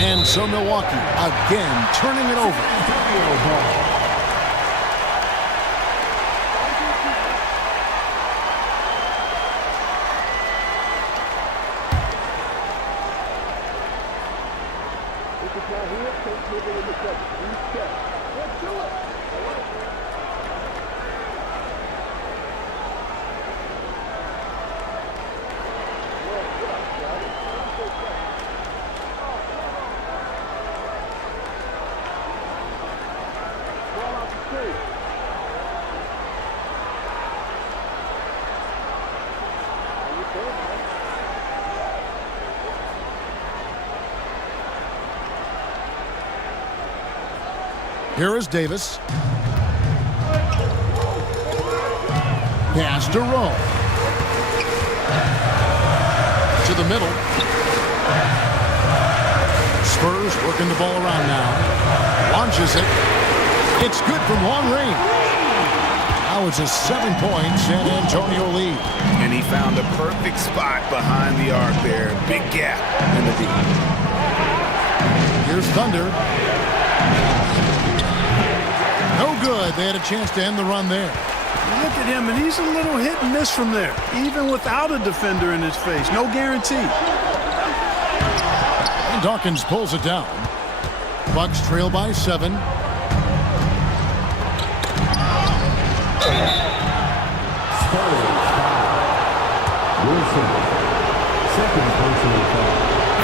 And so Milwaukee again turning it over. Here is Davis. Pass to Rowe. To the middle. Spurs working the ball around now. Launches it. It's good from long range. Now it's a 7-point San Antonio lead. And he found a perfect spot behind the arc there. Big gap in the deep. Here's Thunder. No good. They had a chance to end the run there. Look at him, and he's a little hit and miss from there, even without a defender in his face. No guarantee. And Dawkins pulls it down. Bucks trail by 7.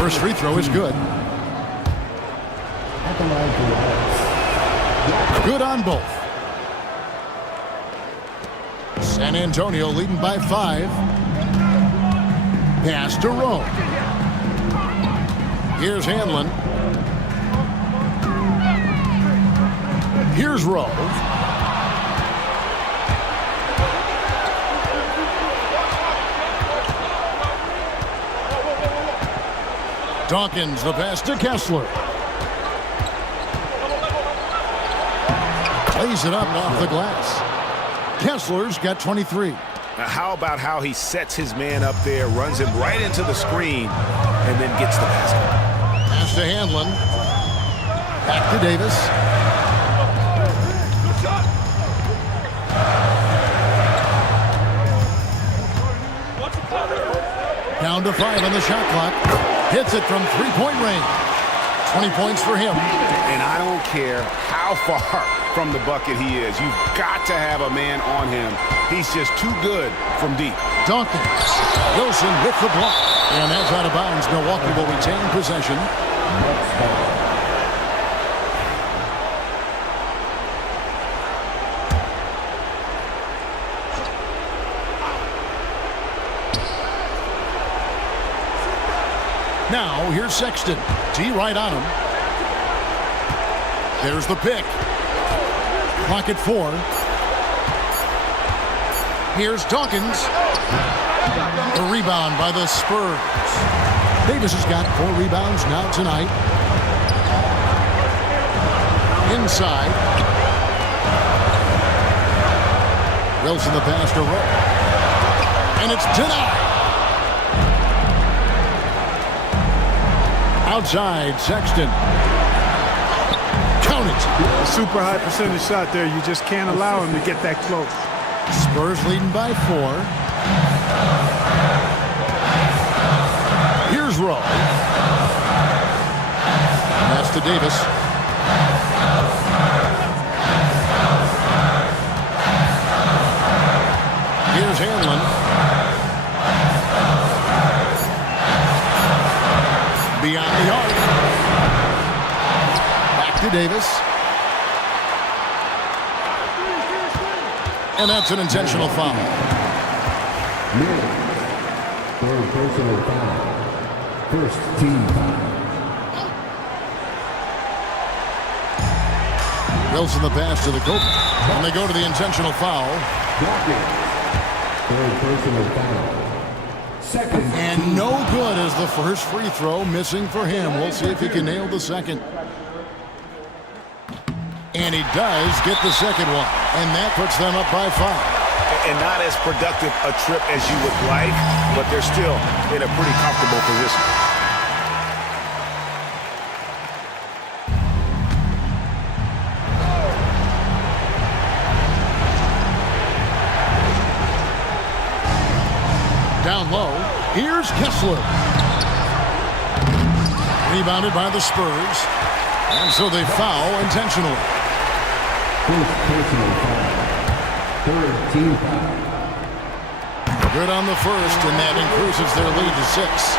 First free throw is good. Good on both. San Antonio leading by 5. Pass to Rowe. Here's Hanlon. Here's Rowe. Dawkins, the pass to Kessler. Lays it up off the glass. Kessler's got 23. Now how about how he sets his man up there, runs him right into the screen, and then gets the basket. Pass to Hanlon. Back to Davis. Down to 5 on the shot clock. Hits it from 3-point range. 20 points for him. And I don't care how far from the bucket he is. You've got to have a man on him. He's just too good from deep. Dawkins. Wilson with the block. And that's out of bounds. Milwaukee will retain possession. Now, here's Sexton. T right on him. There's the pick. Clock at 4. Here's Dawkins. The rebound by the Spurs. Davis has got 4 rebounds now tonight. Inside. Wilson the pass to Rowe. And it's denied. Outside, Sexton. Count it. A super high percentage shot there. You just can't allow him to get that close. Spurs leading by 4. Here's Rowe. That's to Davis. Here's Hanlon. Beyond the arc. Back to Davis. And that's an intentional foul. Miller. Third personal foul. First team foul. Wilson the pass to the Cope. And they go to the intentional foul. Dawkins. Third personal foul. Second. And no good as the first free throw missing for him. We'll see if he can nail the second. And he does get the second one. And that puts them up by 5. And not as productive a trip as you would like, but they're still in a pretty comfortable position. Down low, here's Kessler. Rebounded by the Spurs. And so they foul intentionally. First personal foul. Third team foul. Good on the first, and that increases their lead to 6.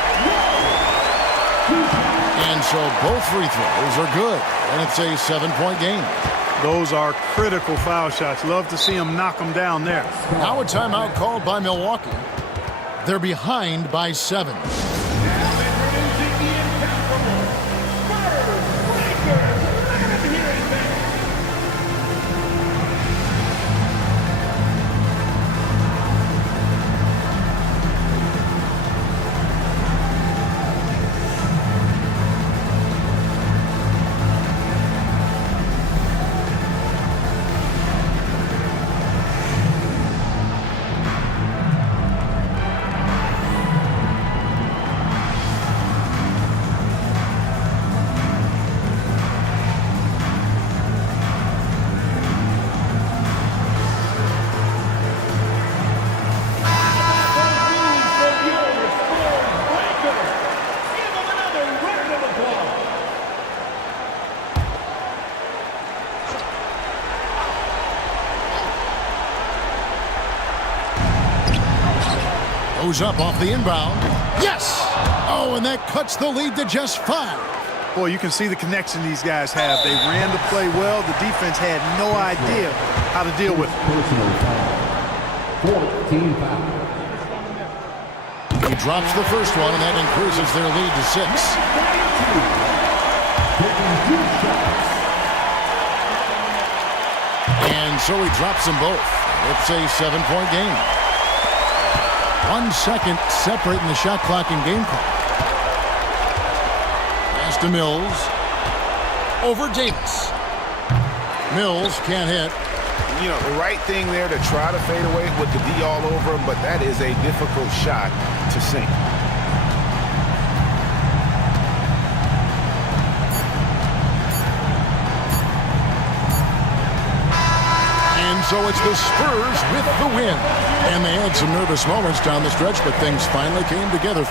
And so both free throws are good, and it's a 7-point game. Those are critical foul shots. Love to see him knock them down there. Now a timeout called by Milwaukee. They're behind by 7. Goes up off the inbound. Yes! Oh, and that cuts the lead to just 5. Boy, you can see the connection these guys have. They ran the play well. The defense had no idea how to deal with it. Personal foul. Fourth team foul. He drops the first one, and that increases their lead to 6. And so he drops them both. It's a 7-point game. 1 second separating the shot clock and game clock. Pass to Mills. Over Davis. Mills can't hit. You know, the right thing there to try to fade away with the D all over him, but that is a difficult shot to sink. So it's the Spurs with the win. And they had some nervous moments down the stretch, but things finally came together.